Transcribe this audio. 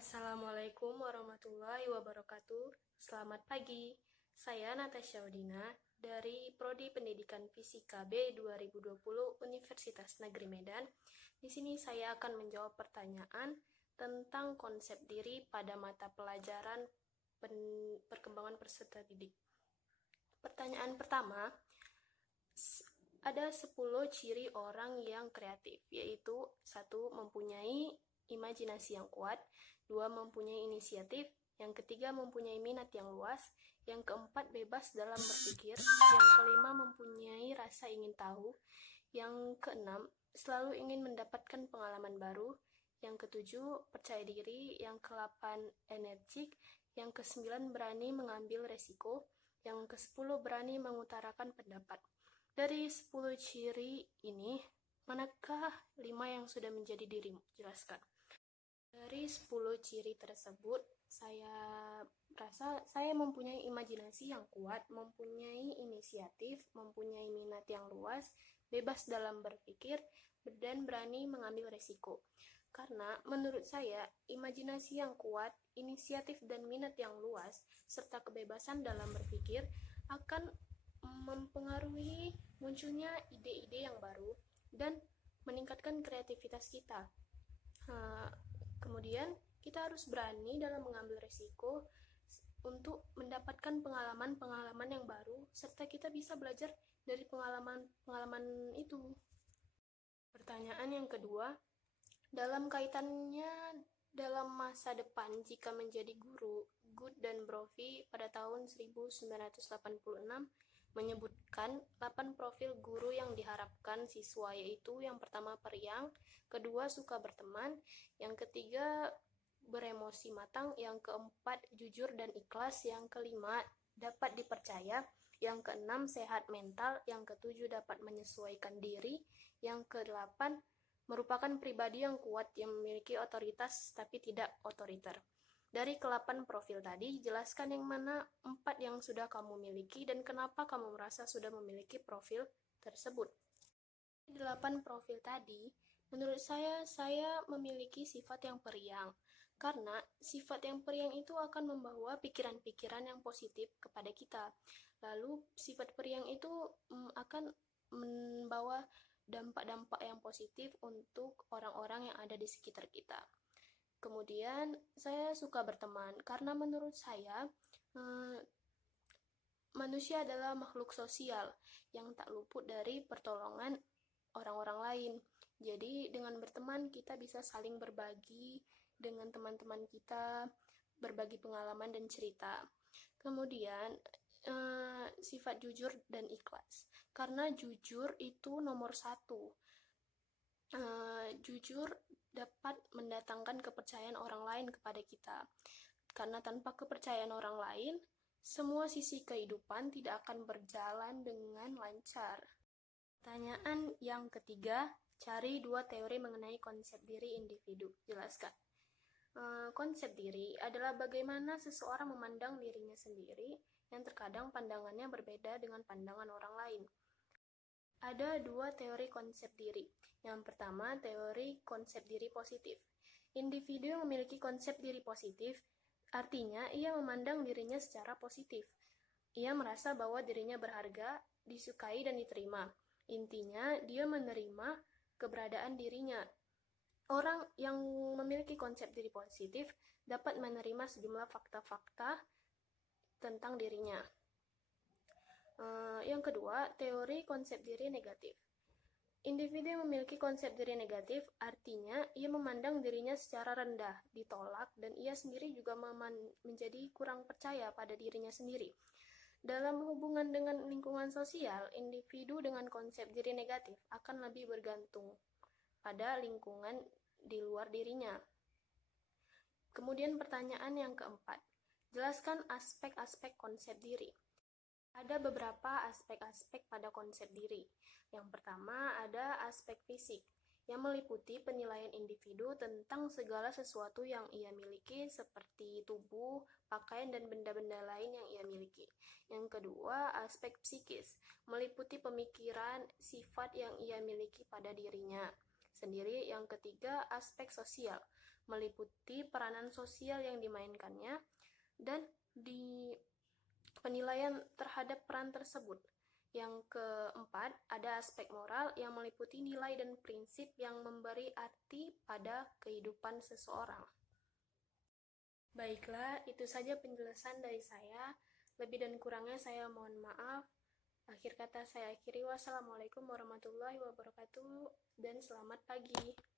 Assalamualaikum warahmatullahi wabarakatuh. Selamat pagi. Saya Natasha Udina dari Prodi Pendidikan Fisika B 2020 Universitas Negeri Medan. Di sini saya akan menjawab pertanyaan tentang konsep diri pada mata pelajaran perkembangan peserta didik. Pertanyaan pertama, ada 10 ciri orang yang kreatif, yaitu 1. Mempunyai imajinasi yang kuat, 2. Mempunyai inisiatif, yang ketiga mempunyai minat yang luas, yang keempat bebas dalam berpikir, yang kelima mempunyai rasa ingin tahu, yang keenam selalu ingin mendapatkan pengalaman baru, yang ketujuh percaya diri, yang ke-8 energik, yang ke-9 berani mengambil resiko, yang ke-10 berani mengutarakan pendapat. Dari 10 ciri ini, manakah 5 yang sudah menjadi dirimu? Jelaskan. Dari 10 ciri tersebut, saya rasa saya mempunyai imajinasi yang kuat, mempunyai inisiatif, mempunyai minat yang luas, bebas dalam berpikir, dan berani mengambil resiko. Karena menurut saya, imajinasi yang kuat, inisiatif dan minat yang luas, serta kebebasan dalam berpikir akan mempengaruhi munculnya ide-ide yang baru dan meningkatkan kreativitas kita. Kemudian kita harus berani dalam mengambil resiko untuk mendapatkan pengalaman-pengalaman yang baru, serta kita bisa belajar dari pengalaman-pengalaman itu. Pertanyaan yang kedua, dalam kaitannya dalam masa depan jika menjadi guru, Good dan Brophy pada tahun 1986 menyebutkan 8 profil guru yang diharapkan siswa, yaitu yang pertama periang, kedua suka berteman, yang ketiga beremosi matang, yang keempat jujur dan ikhlas, yang kelima dapat dipercaya, yang keenam sehat mental, yang ketujuh dapat menyesuaikan diri, yang kedelapan merupakan pribadi yang kuat yang memiliki otoritas tapi tidak otoriter. Dari ke-8 profil tadi, jelaskan yang mana 4 yang sudah kamu miliki dan kenapa kamu merasa sudah memiliki profil tersebut. Di 8 profil tadi, menurut saya memiliki sifat yang periang. Karena sifat yang periang itu akan membawa pikiran-pikiran yang positif kepada kita. Lalu sifat periang itu akan membawa dampak-dampak yang positif untuk orang-orang yang ada di sekitar kita. Kemudian saya suka berteman karena menurut saya manusia adalah makhluk sosial yang tak luput dari pertolongan orang-orang lain. Jadi dengan berteman kita bisa saling berbagi dengan teman-teman kita, berbagi pengalaman dan cerita. Kemudian sifat jujur dan ikhlas, karena jujur itu nomor 1. Jujur dapat mendatangkan kepercayaan orang lain kepada kita, karena tanpa kepercayaan orang lain, semua sisi kehidupan tidak akan berjalan dengan lancar. Pertanyaan yang ketiga, cari 2 teori mengenai konsep diri individu. Jelaskan. Konsep diri adalah bagaimana seseorang memandang dirinya sendiri yang terkadang pandangannya berbeda dengan pandangan orang lain. Ada 2 teori konsep diri. Yang pertama, teori konsep diri positif. Individu yang memiliki konsep diri positif, artinya ia memandang dirinya secara positif. Ia merasa bahwa dirinya berharga, disukai dan diterima. Intinya, dia menerima keberadaan dirinya. Orang yang memiliki konsep diri positif dapat menerima sejumlah fakta-fakta tentang dirinya. Yang kedua, teori konsep diri negatif. Individu yang memiliki konsep diri negatif, artinya ia memandang dirinya secara rendah, ditolak, dan ia sendiri juga menjadi kurang percaya pada dirinya sendiri. Dalam hubungan dengan lingkungan sosial, individu dengan konsep diri negatif akan lebih bergantung pada lingkungan di luar dirinya. Kemudian pertanyaan yang keempat, jelaskan aspek-aspek konsep diri. Ada beberapa aspek-aspek pada konsep diri. Yang pertama ada aspek fisik, yang meliputi penilaian individu tentang segala sesuatu yang ia miliki seperti tubuh, pakaian, dan benda-benda lain yang ia miliki. Yang kedua, aspek psikis, meliputi pemikiran, sifat yang ia miliki pada dirinya sendiri. Yang ketiga, aspek sosial, meliputi peranan sosial yang dimainkannya, dan di penilaian terhadap peran tersebut. Yang keempat, ada aspek moral yang meliputi nilai dan prinsip yang memberi arti pada kehidupan seseorang. Baiklah, itu saja penjelasan dari saya. Lebih dan kurangnya saya mohon maaf. Akhir kata saya akhiri, wassalamualaikum warahmatullahi wabarakatuh, dan selamat pagi.